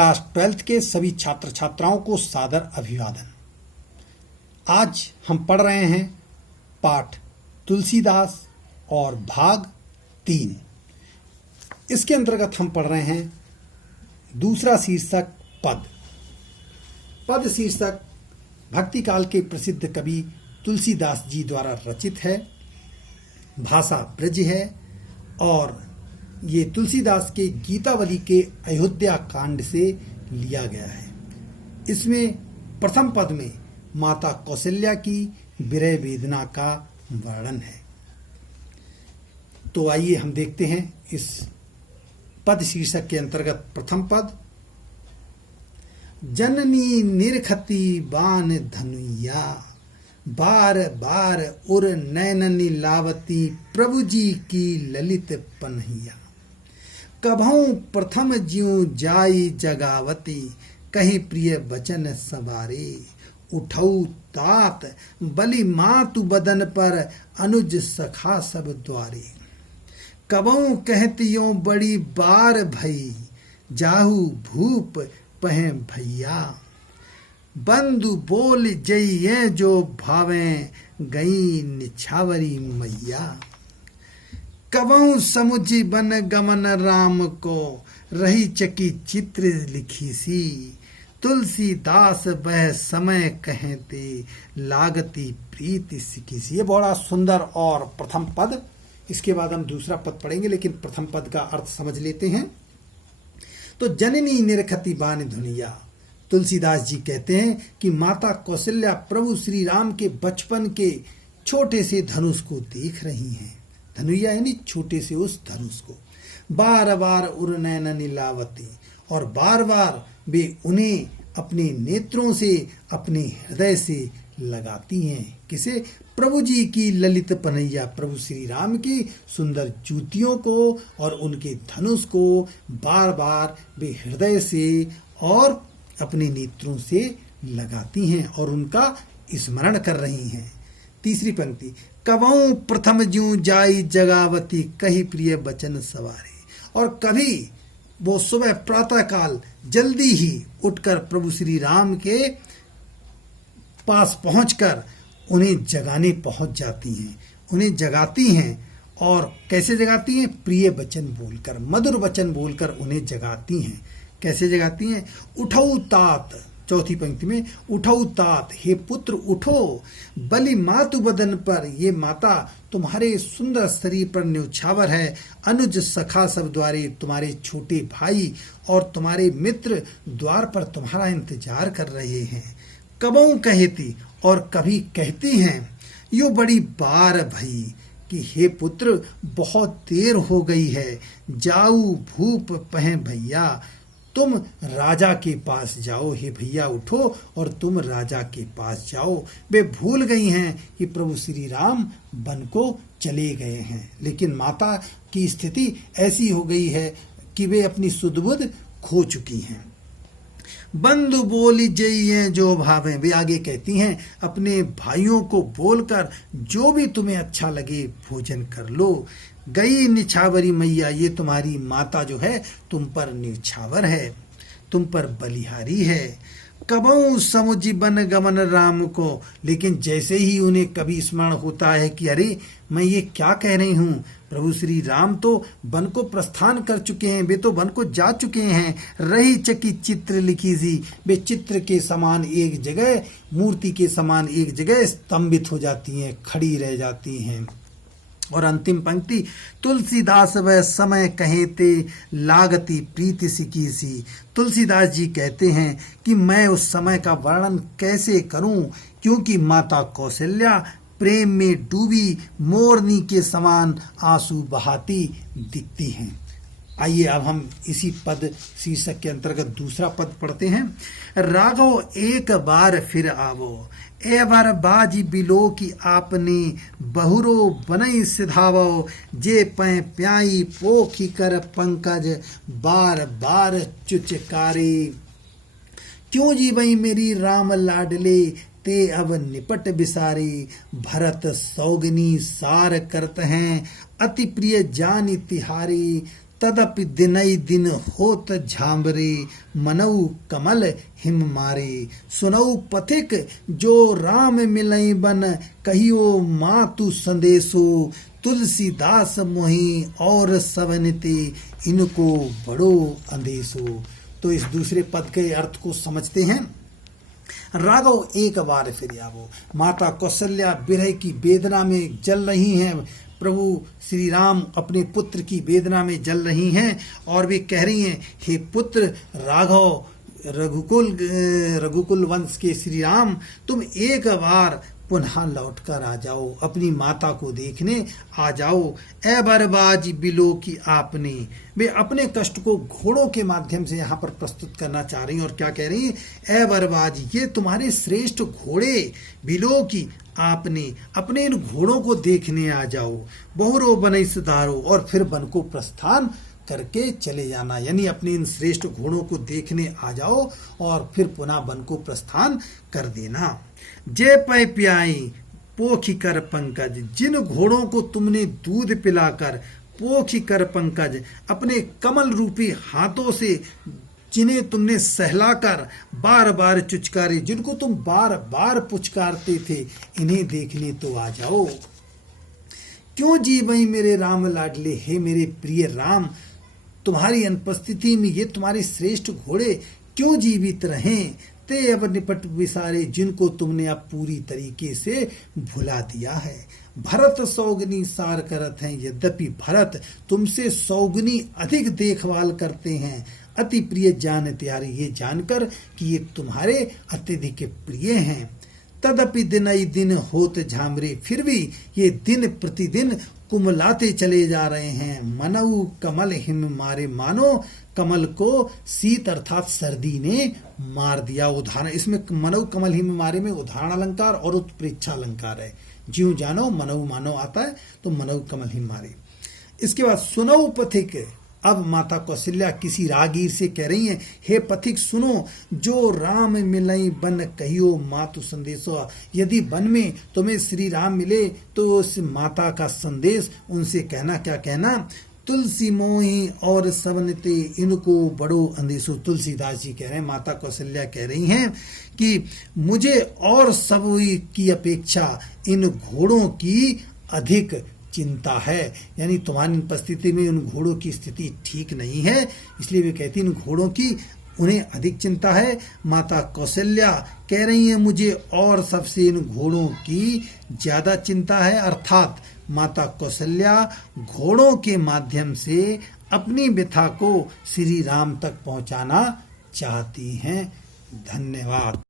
Class 12th के सभी छात्र छात्राओं को सादर अभिवादन। आज हम पढ़ रहे हैं पाठ तुलसीदास और भाग 3। इसके अंतर्गत हम पढ़ रहे हैं दूसरा शीर्षक पद। पद शीर्षक भक्ति काल के प्रसिद्ध कवि तुलसीदास जी द्वारा रचित है। भाषा ब्रज है और ये तुलसीदास के गीतावली के अयोध्या कांड से लिया गया है। इसमें प्रथम पद में माता कौशल्या की विरह वेदना का वर्णन है। तो आइए हम देखते हैं इस पद शीर्षक के अंतर्गत प्रथम पद। जननी निरखती बान धनुया, बार बार उर नैननी लावती, प्रभु जी की ललित पन्हिया। कभऊ प्रथम ज्यों जाई जगावती, कही प्रिय बचन सवारे। उठऊ तात बलि मातु बदन पर, अनुज सखा सब द्वारे। कबऊ कहतियों बड़ी बार भई, जाहू भूप पहे भैया। बंधु बोल जइये जो भावें, गई निछावरी मैया। कबऊ समुझी बन गमन राम को, रही चकी चित्र लिखी सी। तुलसीदास वह समय कहते, लागती प्रीति सिकी सी। ये बड़ा सुंदर और प्रथम पद। इसके बाद हम दूसरा पद पढ़ेंगे, लेकिन प्रथम पद का अर्थ समझ लेते हैं। तो जननी निरखती बान धुनिया, तुलसीदास जी कहते हैं कि माता कौशल्या प्रभु श्री राम के बचपन के छोटे से धनुष को देख रही हैं। धनुया यानी छोटे से उस धनुष को। बार बार उर नैननी लावती, और बार बार वे उन्हें अपने नेत्रों से, अपने हृदय से लगाती हैं। किसे? प्रभु जी की ललित पनैया, प्रभु श्री राम की सुंदर जूतियों को और उनके धनुष को बार बार वे हृदय से और अपने नेत्रों से लगाती हैं और उनका स्मरण कर रही हैं। तीसरी पंक्ति। कबऊ प्रथम ज्यों जाई जगावती, कही प्रिय बचन सवारे। और कभी वो सुबह प्रातः काल जल्दी ही उठकर प्रभु श्री राम के पास पहुंचकर उन्हें जगाने पहुंच जाती हैं, उन्हें जगाती हैं। और कैसे जगाती हैं? प्रिय वचन बोलकर, मधुर वचन बोलकर उन्हें जगाती हैं। कैसे जगाती हैं? उठऊ तात, चौथी पंक्ति में, उठऊ तात, हे पुत्र उठो, बलि मातु बदन पर, ये माता तुम्हारे सुंदर शरीर पर न्यौछावर है। अनुज सखा सब द्वारे, तुम्हारे छोटे भाई और तुम्हारे मित्र द्वार पर तुम्हारा इंतजार कर रहे हैं। कबऊ कहती, और कभी कहती हैं, यो बड़ी बार भई, कि हे पुत्र बहुत देर हो गई है। जाऊ भूप पहे भैया, तुम राजा के पास जाओ। हे भैया उठो और तुम राजा के पास जाओ। वे भूल गई हैं कि प्रभु श्री राम वन को चले गए हैं। लेकिन माता की स्थिति ऐसी हो गई है कि वे अपनी सुध-बुध खो चुकी हैं। बंधु बोली जइये जो भावें, वे आगे कहती हैं, अपने भाइयों को बोलकर जो भी तुम्हें अच्छा लगे भोजन कर लो। गई निछावरी मैया, ये तुम्हारी माता जो है तुम पर निछावर है, तुम पर बलिहारी है। कबऊ समुझी बन गमन राम को, लेकिन जैसे ही उन्हें कभी स्मरण होता है कि अरे मैं ये क्या कह रही हूँ, प्रभु श्री राम तो वन को प्रस्थान कर चुके हैं, वे तो वन को जा चुके हैं। रही चकी चित्र लिखी सी, वे चित्र के समान एक जगह, मूर्ति के समान एक जगह स्तंभित हो जाती हैं, खड़ी रह जाती हैं। और अंतिम पंक्ति। तुलसीदास वह समय कहेते, लागती प्रीति सिकी सी। तुलसीदास जी कहते हैं कि मैं उस समय का वर्णन कैसे करूं, क्योंकि माता कौशल्या प्रेम में डूबी मोरनी के समान आंसू बहाती दिखती हैं। आइए अब हम इसी पद शीर्षक के अंतर्गत दूसरा पद पढ़ते हैं। राघव एक बार फिर आवो, एवर बाजी बिलो की आपने, बहुरो बनई सिधावो, जे पै प्याई पोखी कर पंकज, बार बार चुचकारे। क्यों जीवई मेरी राम लाडले, ते अब निपट बिसारे। भरत सौगनी सार करत हैं, अति प्रिय जानी तिहारी। तदपि दिनई दिन होत झांबरे, मनऊ कमल हिम मारे। सुनऊ पथिक जो राम मिलई बन, कहियो मातु संदेशो। तुलसीदास मोहि और सवनते, इनको बड़ो अंदेशो। तो इस दूसरे पद के अर्थ को समझते हैं। राघव एक बार फिर आवो। माता कौशल्या विरह की वेदना में जल रही हैं। प्रभु श्री राम अपने पुत्र की वेदना में जल रही हैं और वे कह रही हैं, हे पुत्र राघव, रघुकुल वंश के श्री राम, तुम एक बार पुनः लौटकर आ जाओ, अपनी माता को देखने आ जाओ। ए बरबाज बिलो की आपने, वे अपने कष्ट को घोड़ों के माध्यम से यहाँ पर प्रस्तुत करना चाह रही हैं। और क्या कह रही हैं? ए बरबाज, ये तुम्हारे श्रेष्ठ घोड़े बिलो की आपने, अपने इन घोड़ों को देखने आ जाओ। बहुरो बनई सुधारो, और फिर वन को प्रस्थान करके चले जाना, यानी अपने इन श्रेष्ठ घोड़ों को देखने आ जाओ और फिर पुनः वन को प्रस्थान कर देना। जे पै प्याई पोखी कर पंकज, जिन घोड़ों को तुमने दूध पिलाकर, पोखी कर पंकज, अपने कमल रूपी हाथों से जिन्हें तुमने सहलाकर बार बार चुचकारे, जिनको तुम बार बार पुचकारते थे, इन्हें देखने तो आ जाओ। क्यों जी वही मेरे राम लाडले, हे मेरे प्रिय राम, तुम्हारी अनुपस्थिति में ये तुम्हारे श्रेष्ठ घोड़े क्यों जीवित रहें? ते अब निपट विसारे, जिनको तुमने अब पूरी तरीके से भुला दिया है। भरत सौगनी सार करत हैं, यद्यपि भरत तुमसे सौगनी अधिक देखभाल करते हैं। अति प्रिय जान त्यारे, ये जानकर कि ये तुम्हारे अत्यधिक प्रिय हैं। तदपि दिनई दिन होत झामरे, फिर भी ये दिन प्रतिदिन कुमलाते चले जा रहे हैं। मनऊ कमल हिम मारे, मानो कमल को शीत अर्थात सर्दी ने मार दिया। उदाहरण इसमें मनऊ कमल हिम मारे में उदाहरण अलंकार और उत्प्रेक्षा अलंकार है। ज्यों जानो मनऊ मानो आता है तो मनऊ कमल हिम मारे। इसके बाद सुनऊ पथिक, अब माता कौशल्या किसी रागीर से कह रही हैं, हे पथिक सुनो, जो राम मिलई बन कहियो मातु संदेशो। यदि वन में तुम्हें श्री राम मिले तो उस माता का संदेश उनसे कहना। क्या कहना? तुलसी मोही और सवनते, इनको बड़ो अंदेशो। तुलसीदास जी कह रहे हैं, माता कौशल्या कह रही हैं कि मुझे और सब की अपेक्षा इन घोड़ों की अधिक चिंता है, यानी तुम्हारी उपस्थिति में उन घोड़ों की स्थिति ठीक नहीं है, इसलिए वे कहती इन घोड़ों की उन्हें अधिक चिंता है। माता कौशल्या कह रही हैं, मुझे और सबसे इन घोड़ों की ज्यादा चिंता है। अर्थात माता कौशल्या घोड़ों के माध्यम से अपनी व्यथा को श्री राम तक पहुंचाना चाहती हैं। धन्यवाद।